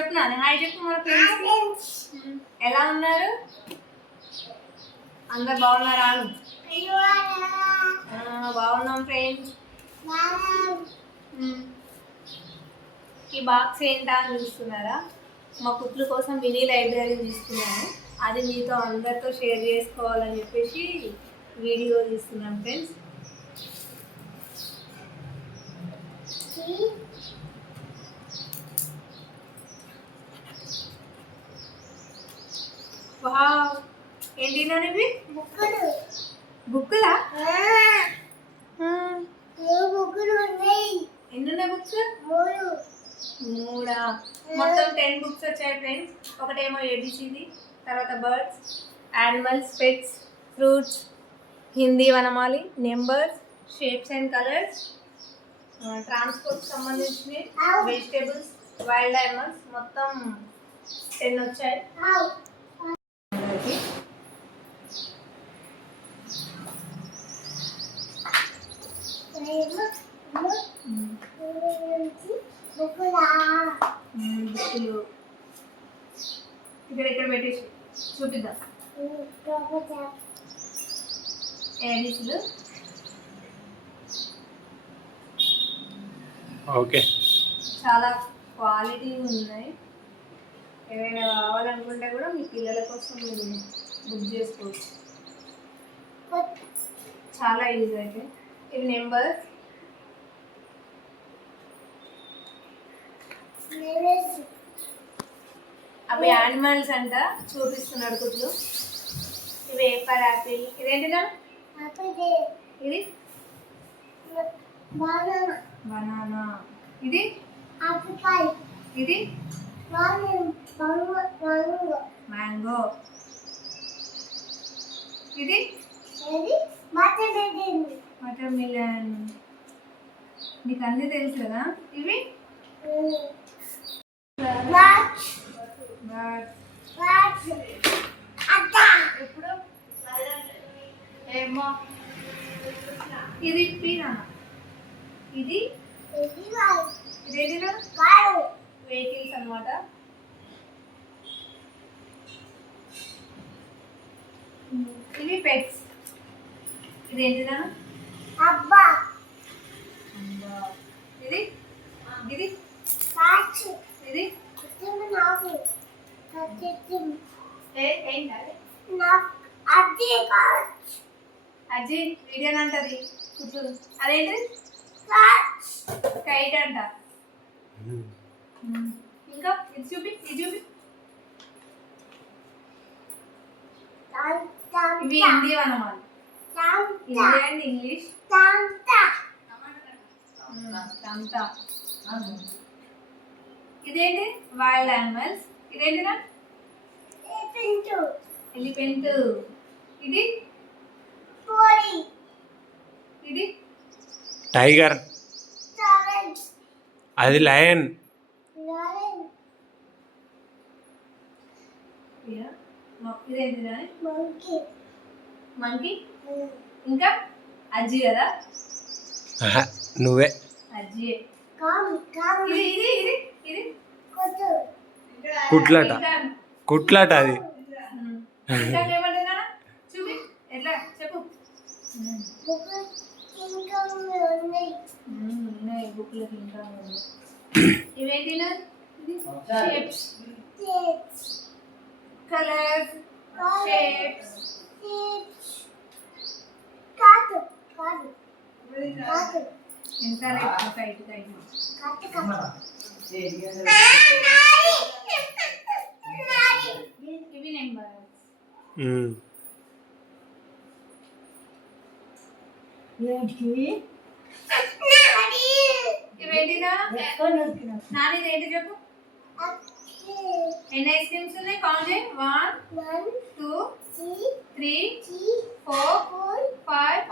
చెప్పనా హాయ్ చెప్పు మన ఫ్రెండ్స్. ఎలా ఉన్నారు? అందరు బాగున్నారా? బాగున్నాం ఫ్రెండ్స్. ఈ బాక్స్ ఏంటా అని చూస్తున్నారా? మా కుట్లు కోసం మినీ లైబ్రరీ తీసుకున్నాను. అది మీతో అందరితో షేర్ చేసుకోవాలని చెప్పేసి వీడియో తీస్తున్నాను ఫ్రెండ్స్. వావ్, ఏంటినా ఇవి? బుక్కులా? ఎన్నున్నాయి బుక్స్? మూడా. మొత్తం 10 బుక్స్ వచ్చాయి ఫ్రెండ్స్. ఒకటేమో ఏబిసిడి, తర్వాత birds, animals, pets, fruits, Hindi Vanamali, numbers, shapes and colours, transport సంబంధించినవి, వెజిటేబుల్స్, వైల్డ్ యానిమల్స్, మొత్తం 10 వచ్చాయి. బుక్కులు ఇక్కడ పెట్టేసి చూపిద్దాం. ఏబీసీలు. ఓకే, చాలా క్వాలిటీ ఉన్నాయి. ఏమైనా కావాలనుకుంటే కూడా మీ పిల్లల కోసం మీరు బుక్ చేసుకోవచ్చు. చాలా యూజ్ అయితే. ఇవి నెంబర్స్, అవి యానిమల్స్ అంట చూపిస్తున్నాడు కుట్లు. ఇవి ఏపర్, యాపిల్. ఇదేంటిదా? ఇది బనానా. ఇది ఇది మ్యాంగో. ఇది వాటర్ మిలన్. నీకు అన్నీ తెలుసు కదా. ఇవి ఎప్పుడు ఏమో. ఇది పీనా. ఇది ఇదేంటిదా? వెహికల్స్ అన్నమాట. ఇవి పెట్స్. ఇదేంటిదా? అబ్బా. ఇది ఇది ఇది అజ్జి వీడియో అంటది కూర్చోదు. అదేంటి? కైట్ అంట. ఇంకా ఇది చూపి, ఇది చూపి. ఇవి హిందీ అన్నమాట. Hindi and English. ఇదేంటి? Wild animals. ఇదేంటిరా? ఎలిఫెంట్. ఇది ఇది టైగర్. అది లయన్. ఇదేంటిరా? మంకీ. ఇంకా అజ్జి కదా? నువ్వే అజ్జి. ఇది ఇది ఇది ఇది కుట్లాట. కుట్లాట అది. ఏమంటున్నా చూపి, ఎట్లా చెప్పు. ఉన్నాయి బుక్లు ఇంకా. ఇవేంటినా? Shapes, colours, shapes. ఎంత ఇవి నెంబర్స్. ఇవేంటినా? నాది ఏంటి చెప్పు. ఎన్ని ఐస్ క్రీమ్స్ ఉన్నాయి? కౌంట్ చేయి. 1 2 3 4 5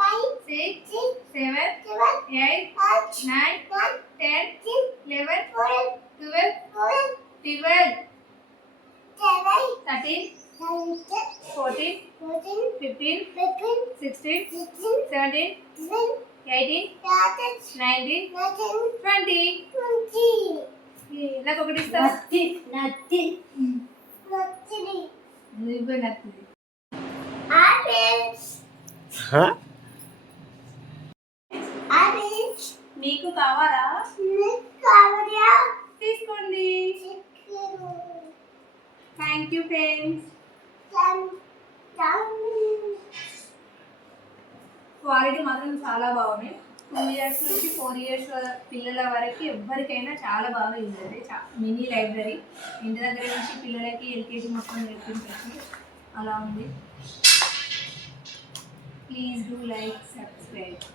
6 7 8 9 10 11 12 13 14 15 16 17 18 19 20. నాకు ఒకటి ఇస్తావా? నత్తి నువ్వే నచ్చింది. హ? మీకు కావాలా? తీసుకోండి. Thank you friends. క్వాలిటీ మాత్రం చాలా బాగున్నాయి. 2 years నుంచి 4 years పిల్లల వరకు ఎవరికైనా చాలా బాగా యూజ్ అవుతాయి. మినీ లైబ్రరీ ఇంటి దగ్గర నుంచి పిల్లలకి ఎల్కేజీ మొత్తం నేర్పించవచ్చు. అలా ఉంది. Please do like, subscribe.